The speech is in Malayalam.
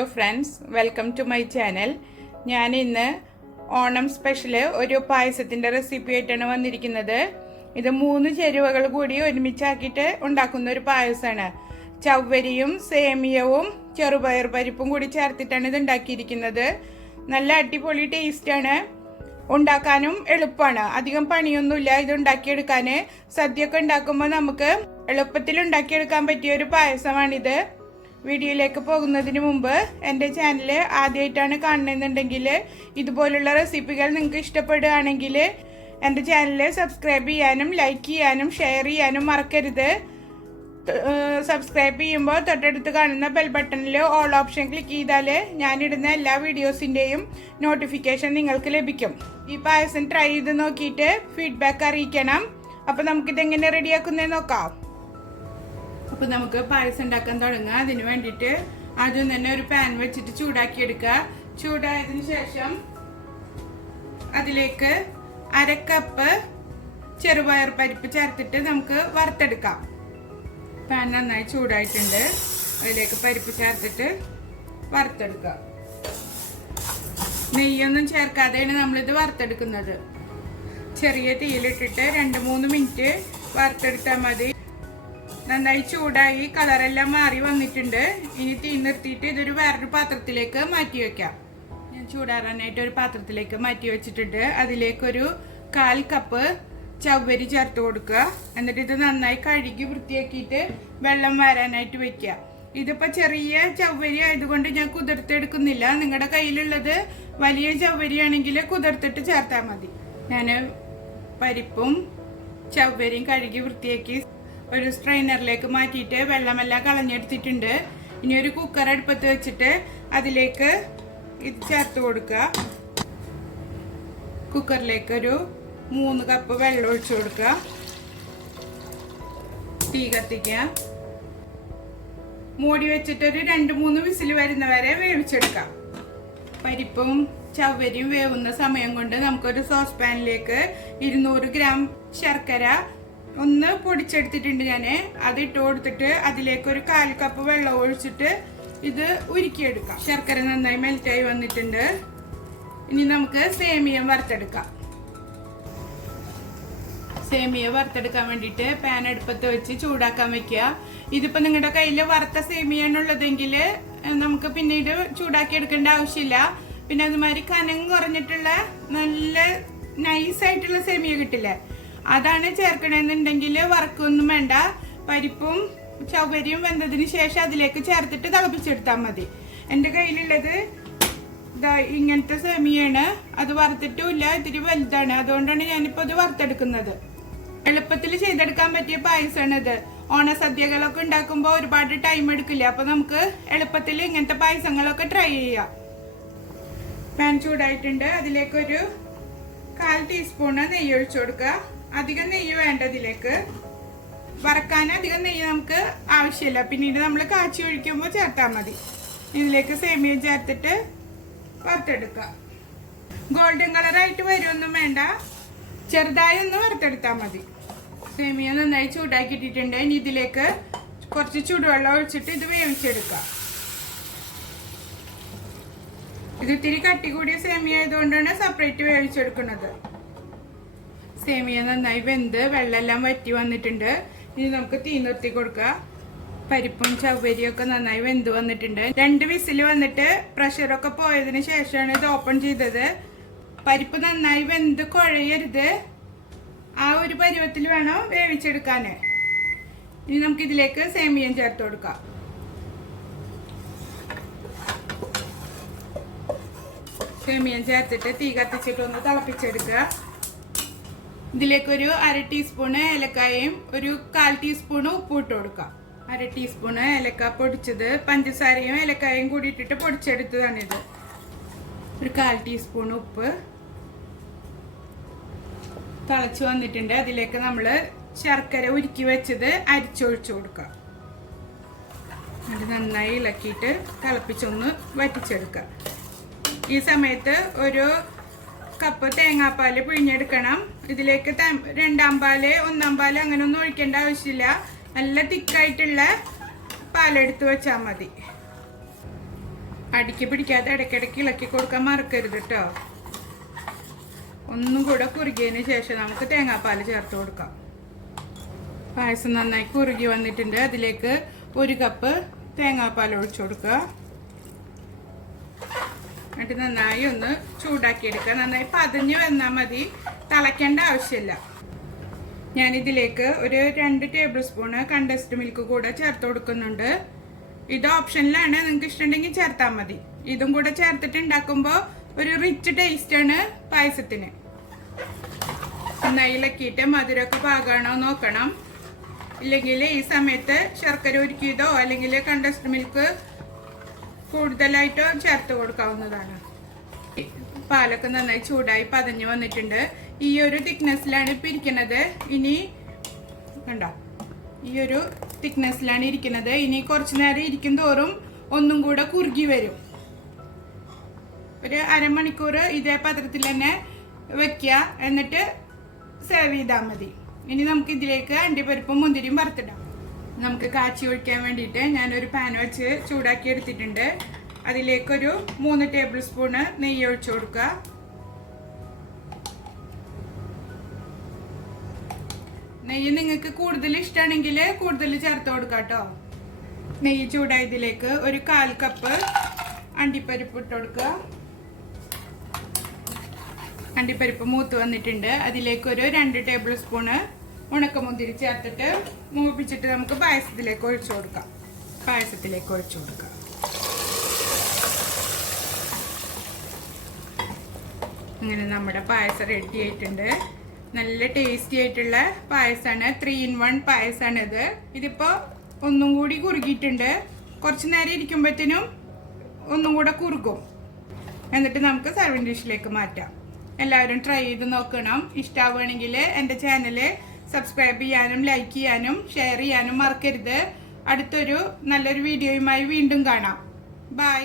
Hello friends, welcome to my channel. ഞാൻ ഇന്ന് ഓണം സ്പെഷ്യൽ ഒരു പായസത്തിൻ്റെ റെസിപ്പി ആയിട്ടാണ് വന്നിരിക്കുന്നത്. ഇത് 3 ചേരുവകൾ കൂടി ഒരുമിച്ചാക്കിയിട്ട് ഉണ്ടാക്കുന്ന ഒരു പായസമാണ്. ചവ്വരിയും സേമിയവും ചെറുപയർ പരിപ്പും കൂടി ചേർത്തിട്ടാണ് ഇത് ഉണ്ടാക്കിയിരിക്കുന്നത്. നല്ല അടിപൊളി ടേസ്റ്റാണ്. ഉണ്ടാക്കാനും എളുപ്പമാണ്, അധികം പണിയൊന്നുമില്ല ഇത് ഉണ്ടാക്കിയെടുക്കാൻ. സദ്യയൊക്കെ ഉണ്ടാക്കുമ്പോൾ നമുക്ക് എളുപ്പത്തിൽ ഉണ്ടാക്കിയെടുക്കാൻ പറ്റിയ ഒരു പായസമാണിത്. വീഡിയോയിലേക്ക് പോകുന്നതിന് മുമ്പ് എൻ്റെ ചാനൽ ആദ്യമായിട്ടാണ് കാണുന്നതെന്നുണ്ടെങ്കിൽ ഇതുപോലുള്ള റെസിപ്പികൾ നിങ്ങൾക്ക് ഇഷ്ടപ്പെടുകയാണെങ്കിൽ എൻ്റെ ചാനൽ സബ്സ്ക്രൈബ് ചെയ്യാനും ലൈക്ക് ചെയ്യാനും ഷെയർ ചെയ്യാനും മറക്കരുത്. സബ്സ്ക്രൈബ് ചെയ്യുമ്പോൾ തൊട്ടടുത്ത് കാണുന്ന ബെൽ ബട്ടണിൽ ഓൾ ഓപ്ഷൻ ക്ലിക്ക് ചെയ്താൽ ഞാനിടുന്ന എല്ലാ വീഡിയോസിൻ്റെയും നോട്ടിഫിക്കേഷൻ നിങ്ങൾക്ക് ലഭിക്കും. ഈ പായസം ട്രൈ ചെയ്ത് നോക്കിയിട്ട് ഫീഡ്ബാക്ക് അറിയിക്കണം. അപ്പോൾ നമുക്കിതെങ്ങനെ റെഡിയാക്കുന്നതെന്ന് നോക്കാം. അപ്പോൾ നമുക്ക് പായസം ഉണ്ടാക്കാൻ തുടങ്ങാം. അതിന് വേണ്ടിയിട്ട് ആദ്യം തന്നെ ഒരു പാൻ വെച്ചിട്ട് ചൂടാക്കിയെടുക്കുക. ചൂടായതിനു ശേഷം അതിലേക്ക് 1/2 കപ്പ് ചെറുപയർ പരിപ്പ് ചേർത്തിട്ട് നമുക്ക് വറുത്തെടുക്കാം. പാൻ നന്നായി ചൂടായിട്ടുണ്ട്. അതിലേക്ക് പരിപ്പ് ചേർത്തിട്ട് വറുത്തെടുക്കാം. നെയ്യൊന്നും ചേർക്കാതെയാണ് നമ്മളിത് വറുത്തെടുക്കുന്നത്. ചെറിയ തീയിലിട്ടിട്ട് 2-3 മിനിറ്റ് വറുത്തെടുത്താൽ മതി. നന്നായി ചൂടായി കളറെല്ലാം മാറി വന്നിട്ടുണ്ട്. ഇനി തീ നിർത്തിയിട്ട് ഇതൊരു വേറൊരു പാത്രത്തിലേക്ക് മാറ്റി വെക്കാം. ഞാൻ ചൂടാറാനായിട്ട് ഒരു പാത്രത്തിലേക്ക് മാറ്റി വെച്ചിട്ടുണ്ട്. അതിലേക്കൊരു 1/4 കപ്പ് ചവ്വരി ചേർത്ത് കൊടുക്കുക. എന്നിട്ട് ഇത് നന്നായി കഴുകി വൃത്തിയാക്കിയിട്ട് വെള്ളം വരാനായിട്ട് വെക്കുക. ഇതിപ്പോൾ ചെറിയ ചവ്വരി ആയതുകൊണ്ട് ഞാൻ കുതിർത്തെടുക്കുന്നില്ല. നിങ്ങളുടെ കയ്യിലുള്ളത് വലിയ ചവ്വരിയാണെങ്കിൽ കുതിർത്തിട്ട് ചേർത്താൽ മതി. ഞാൻ പരിപ്പും ചവ്വരിയും കഴുകി വൃത്തിയാക്കി ഒരു സ്ട്രെയിനറിലേക്ക് മാറ്റിയിട്ട് വെള്ളമെല്ലാം കളഞ്ഞെടുത്തിട്ടുണ്ട്. ഇനി ഒരു കുക്കർ അടുപ്പത്ത് വെച്ചിട്ട് അതിലേക്ക് ഇത് ചേർത്ത് കൊടുക്കുക. കുക്കറിലേക്ക് ഒരു 3 കപ്പ് വെള്ളം ഒഴിച്ചു കൊടുക്കുക. തീ കത്തിക്കുക. മൂടി വെച്ചിട്ട് ഒരു 2-3 വിസിൽ വരുന്നവരെ വേവിച്ചെടുക്കാം. പരിപ്പും ചവ്വരിയും വേവുന്ന സമയം കൊണ്ട് നമുക്കൊരു സോസ് പാനിലേക്ക് 200 ഗ്രാം ശർക്കര ഒന്ന് പൊടിച്ചെടുത്തിട്ടുണ്ട്. ഞാൻ അതിട്ട് കൊടുത്തിട്ട് അതിലേക്ക് ഒരു 1/4 കപ്പ് വെള്ളം ഒഴിച്ചിട്ട് ഇത് ഉരുക്കിയെടുക്കാം. ശർക്കര നന്നായി മെൽറ്റായി വന്നിട്ടുണ്ട്. ഇനി നമുക്ക് സേമിയ വറുത്തെടുക്കാം. സേമിയ വറുത്തെടുക്കാൻ വേണ്ടിയിട്ട് പാൻ അടുപ്പത്ത് വെച്ച് ചൂടാക്കാൻ വെക്കുക. ഇതിപ്പോൾ നിങ്ങളുടെ കയ്യിൽ വറുത്ത സേമിയാണുള്ളതെങ്കിൽ നമുക്ക് പിന്നീട് ചൂടാക്കി എടുക്കേണ്ട ആവശ്യമില്ല. പിന്നെ അതുമാതിരി കനം കുറഞ്ഞിട്ടുള്ള നല്ല നൈസായിട്ടുള്ള സേമിയ കിട്ടില്ലേ, അതാണ് ചേർക്കണമെന്നുണ്ടെങ്കിൽ വറക്കൊന്നും വേണ്ട. പരിപ്പും ചവ്വരിയും വെന്തതിന് ശേഷം അതിലേക്ക് ചേർത്തിട്ട് തിളപ്പിച്ചെടുത്താൽ മതി. എൻ്റെ കയ്യിലുള്ളത് ഇങ്ങനത്തെ സേമിയാണ്. അത് വറുത്തിട്ടുമില്ല, ഇത്തിരി വലുതാണ്. അതുകൊണ്ടാണ് ഞാനിപ്പോൾ ഇത് വറുത്തെടുക്കുന്നത്. എളുപ്പത്തിൽ ചെയ്തെടുക്കാൻ പറ്റിയ പായസമാണ് ഇത്. ഓണസദ്യകളൊക്കെ ഉണ്ടാക്കുമ്പോൾ ഒരുപാട് ടൈം എടുക്കില്ല. അപ്പോൾ നമുക്ക് എളുപ്പത്തിൽ ഇങ്ങനത്തെ പായസങ്ങളൊക്കെ ട്രൈ ചെയ്യാം. പാൻ ചൂടായിട്ടുണ്ട്. അതിലേക്കൊരു 1/4 ടീസ്പൂണ് നെയ്യ് ഒഴിച്ചു കൊടുക്കുക. അധികം നെയ്യ് വേണ്ട ഇതിലേക്ക്. വറക്കാൻ അധികം നെയ്യ് നമുക്ക് ആവശ്യമില്ല, പിന്നീട് നമ്മൾ കാച്ചി ഒഴിക്കുമ്പോൾ ചേർത്താൽ മതി. ഇതിലേക്ക് സേമിയ ചേർത്തിട്ട് വറുത്തെടുക്കുക. ഗോൾഡൻ കളറായിട്ട് വരുമൊന്നും വേണ്ട, ചെറുതായി ഒന്ന് വറുത്തെടുത്താൽ മതി. സേമിയ നന്നായി ചൂടാക്കിയിട്ടിട്ടുണ്ട്. ഇനി ഇതിലേക്ക് കുറച്ച് ചൂടുവെള്ളം ഒഴിച്ചിട്ട് ഇത് വേവിച്ചെടുക്കുക. ഇത് ഇത്തിരി കട്ടി കൂടിയ സേമിയ ആയതുകൊണ്ടാണ് സെപ്പറേറ്റ് വേവിച്ചെടുക്കുന്നത്. സേമിയ നന്നായി വെന്ത് വെള്ളമെല്ലാം വറ്റി വന്നിട്ടുണ്ട്. ഇനി നമുക്ക് തീ നിർത്തി കൊടുക്കുക. പരിപ്പും ചവ്വരിയൊക്കെ നന്നായി വെന്ത് വന്നിട്ടുണ്ട്. 2 വിസിൽ വന്നിട്ട് പ്രഷറൊക്കെ പോയതിന് ശേഷമാണ് ഇത് ഓപ്പൺ ചെയ്തത്. പരിപ്പ് നന്നായി വെന്ത് കുഴയരുത്, ആ ഒരു പരുവത്തിൽ വേണം വേവിച്ചെടുക്കാൻ. ഇനി നമുക്ക് ഇതിലേക്ക് സേമിയം ചേർത്ത് കൊടുക്കാം. സേമിയം ചേർത്തിട്ട് തീ കത്തിച്ചിട്ട് ഒന്ന് തിളപ്പിച്ചെടുക്കുക. ഇതിലേക്കൊരു 1/2 ടീസ്പൂണ് ഏലക്കായയും ഒരു 1/4 ടീസ്പൂണ് ഉപ്പ് ഇട്ട് കൊടുക്കാം. 1/2 ടീസ്പൂണ് ഏലക്ക പൊടിച്ചത്, പഞ്ചസാരയും ഏലക്കായും കൂടി ഇട്ടിട്ട് പൊടിച്ചെടുത്തതാണിത്. ഒരു 1/4 ടീസ്പൂൺ ഉപ്പ്. തിളച്ച് വന്നിട്ടുണ്ട്. അതിലേക്ക് നമ്മൾ ശർക്കര ഉരുക്കി വെച്ചത് അരിച്ചൊഴിച്ചു കൊടുക്കാം. അത് നന്നായി ഇളക്കിയിട്ട് തിളപ്പിച്ചൊന്ന് വറ്റിച്ചെടുക്കുക. ഈ സമയത്ത് ഒരു കപ്പ് തേങ്ങാപ്പാൽ പിഴിഞ്ഞെടുക്കണം. ഇതിലേക്ക് 2-ാം പാല് 1-ാം പാല് അങ്ങനെ ഒന്നും ഒഴിക്കേണ്ട ആവശ്യമില്ല. നല്ല തിക്കായിട്ടുള്ള പാലെടുത്ത് വെച്ചാൽ മതി. അടിക്ക് പിടിക്കാതെ ഇടയ്ക്കിടയ്ക്ക് ഇളക്കി കൊടുക്കാൻ മറക്കരുത് കേട്ടോ. ഒന്നും കൂടെ കുറുകിയതിന് ശേഷം നമുക്ക് തേങ്ങാപ്പാൽ ചേർത്ത് കൊടുക്കാം. പായസം നന്നായി കുറുകി വന്നിട്ടുണ്ട്. അതിലേക്ക് 1 കപ്പ് തേങ്ങാപ്പാൽ ഒഴിച്ചു കൊടുക്കുക. എന്നിട്ട് നന്നായി ഒന്ന് ചൂടാക്കിയെടുക്കുക. നന്നായി പതഞ്ഞ് വന്നാൽ മതി, തിളയ്ക്കേണ്ട ആവശ്യമില്ല. ഞാനിതിലേക്ക് ഒരു 2 ടേബിൾ സ്പൂണ് കണ്ടൻസ്ഡ് മിൽക്ക് കൂടെ ചേർത്ത് കൊടുക്കുന്നുണ്ട്. ഇത് ഓപ്ഷനിലാണ്, നിങ്ങൾക്ക് ഇഷ്ടമുണ്ടെങ്കിൽ ചേർത്താൽ മതി. ഇതും കൂടെ ചേർത്തിട്ട് ഉണ്ടാക്കുമ്പോൾ ഒരു റിച്ച് ടേസ്റ്റാണ് പായസത്തിന്. നന്നായി ഇളക്കിയിട്ട് മധുരമൊക്കെ പാകമാണോ നോക്കണം. ഇല്ലെങ്കിൽ ഈ സമയത്ത് ശർക്കര ഉരുക്കിയതോ അല്ലെങ്കിൽ കണ്ടൻസ്ഡ് മിൽക്ക് കൂടുതലായിട്ടോ ചേർത്ത് കൊടുക്കാവുന്നതാണ്. പാലൊക്കെ നന്നായി ചൂടായി പതഞ്ഞു വന്നിട്ടുണ്ട്. ഈ ഒരു തിക്നെസ്സിലാണ് ഇപ്പം ഇരിക്കുന്നത്. ഇനി കണ്ടോ, ഈ ഒരു തിക്നെസ്സിലാണ് ഇരിക്കുന്നത്. ഇനി കുറച്ചു നേരം ഇരിക്കും തോറും ഒന്നും കൂടെ കുറുകി വരും. ഒരു അരമണിക്കൂർ ഇതേ പാത്രത്തിൽ തന്നെ വെക്കുക. എന്നിട്ട് സെർവ് ചെയ്താൽ മതി. ഇനി നമുക്ക് ഇതിലേക്ക് അണ്ടിപ്പരിപ്പും മുന്തിരിയും വറുത്തിടാം. നമുക്ക് കാച്ചി ഒഴിക്കാൻ വേണ്ടിയിട്ട് ഞാനൊരു പാൻ വെച്ച് ചൂടാക്കി എടുത്തിട്ടുണ്ട്. അതിലേക്കൊരു 3 ടേബിൾ സ്പൂണ് നെയ്യ് ഒഴിച്ചു കൊടുക്കുക. നെയ്യ് നിങ്ങൾക്ക് കൂടുതൽ ഇഷ്ടമാണെങ്കിൽ കൂടുതൽ ചേർത്ത് കൊടുക്കാം കേട്ടോ. നെയ്യ് ചൂടായതിലേക്ക് ഒരു 1/4 കപ്പ് അണ്ടിപ്പരിപ്പ് ഇട്ട് കൊടുക്കുക. അണ്ടിപ്പരിപ്പ് മൂത്ത് വന്നിട്ടുണ്ട്. അതിലേക്കൊരു 2 ടേബിൾ സ്പൂണ് ഉണക്കമുന്തിരി ചേർത്തിട്ട് മൂപ്പിച്ചിട്ട് നമുക്ക് പായസത്തിലേക്ക് ഒഴിച്ചു കൊടുക്കാം. അങ്ങനെ നമ്മുടെ പായസം റെഡി ആയിട്ടുണ്ട്. നല്ല ടേസ്റ്റി ആയിട്ടുള്ള പായസമാണ്. 3 in 1 പായസമാണിത്. ഇതിപ്പോൾ ഒന്നും കൂടി കുറുകിയിട്ടുണ്ട്. കുറച്ച് നേരം ഇരിക്കുമ്പോഴത്തേനും ഒന്നും കൂടെ കുറുകും. എന്നിട്ട് നമുക്ക് സർവിങ് ഡിഷിലേക്ക് മാറ്റാം. എല്ലാവരും ട്രൈ ചെയ്ത് നോക്കണം. ഇഷ്ടമാവുകയാണെങ്കിൽ എൻ്റെ ചാനൽ സബ്സ്ക്രൈബ് ചെയ്യാനും ലൈക്ക് ചെയ്യാനും ഷെയർ ചെയ്യാനും മറക്കരുത്. അടുത്തൊരു നല്ലൊരു വീഡിയോയുമായി വീണ്ടും കാണാം. ബൈ.